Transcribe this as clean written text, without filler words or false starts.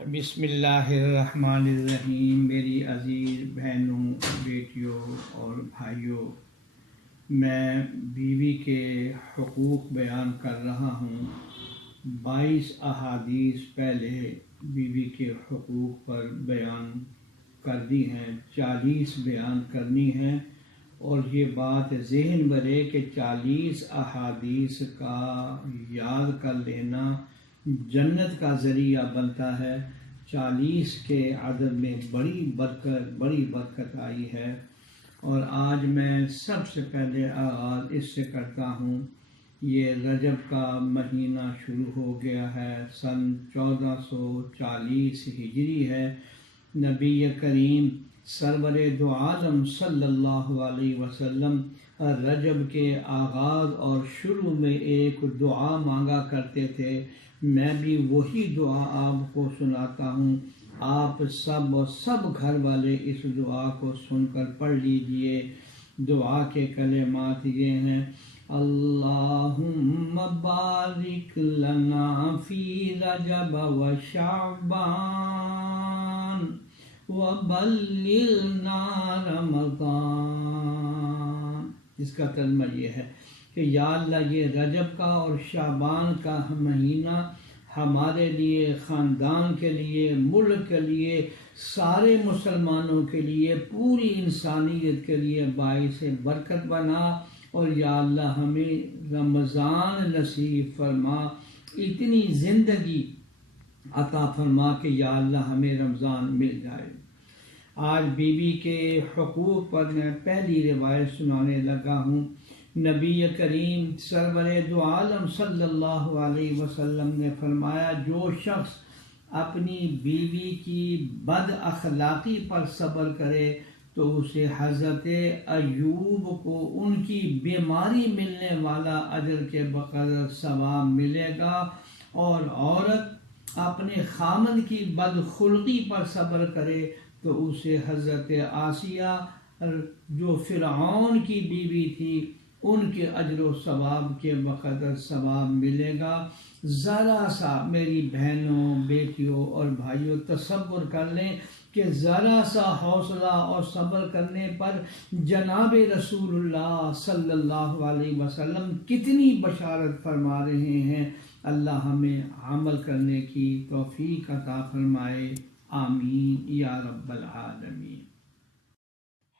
بسم اللہ الرحمن الرحیم۔ میری عزیز بہنوں، بیٹیوں اور بھائیوں، میں بیوی کے حقوق بیان کر رہا ہوں۔ 22 احادیث پہلے بیوی کے حقوق پر بیان کر دی ہیں، 40 بیان کرنی ہیں، اور یہ بات ذہن برے کہ 40 احادیث کا یاد کر لینا جنت کا ذریعہ بنتا ہے۔ 40 کے عدد میں بڑی برکت آئی ہے، اور آج میں سب سے پہلے آغاز اس سے کرتا ہوں۔ یہ رجب کا مہینہ شروع ہو گیا ہے، سن 1440 ہجری ہے۔ نبی کریم سرور دو عالم صلی اللہ علیہ وسلم رجب کے آغاز اور شروع میں ایک دعا مانگا کرتے تھے۔ میں بھی وہی دعا آپ کو سناتا ہوں، آپ سب گھر والے اس دعا کو سن کر پڑھ لیجئے۔ دعا کے کلمات یہ ہیں: اللہم بارک لنا فی رجب و شعبان وبلغنا رمضان۔ اس کا ترجمہ یہ ہے کہ یا اللہ، یہ رجب کا اور شعبان کا مہینہ ہمارے لیے، خاندان کے لیے، ملک کے لیے، سارے مسلمانوں کے لیے، پوری انسانیت کے لیے باعث برکت بنا، اور یا اللہ ہمیں رمضان نصیب فرما، اتنی زندگی عطا فرما کہ یا اللہ ہمیں رمضان مل جائے۔ آج بیوی کے حقوق پر میں پہلی روایت سنانے لگا ہوں۔ نبی کریم سرور دو عالم صلی اللہ علیہ وسلم نے فرمایا، جو شخص اپنی بیوی کی بد اخلاقی پر صبر کرے تو اسے حضرت ایوب کو ان کی بیماری ملنے والا اجر کے بقدر ثواب ملے گا، اور عورت اپنے خامد کی بدخلقی پر صبر کرے تو اسے حضرت آسیہ جو فرعون کی بیوی تھی ان کے اجر و ثواب کے بقدر ثواب ملے گا۔ ذرا سا میری بہنوں، بیٹیوں اور بھائیوں تصور کر لیں کہ ذرا سا حوصلہ اور صبر کرنے پر جناب رسول اللہ صلی اللہ علیہ وسلم کتنی بشارت فرما رہے ہیں۔ اللہ ہمیں عمل کرنے کی توفیق عطا فرمائے، آمین یا رب العالمین۔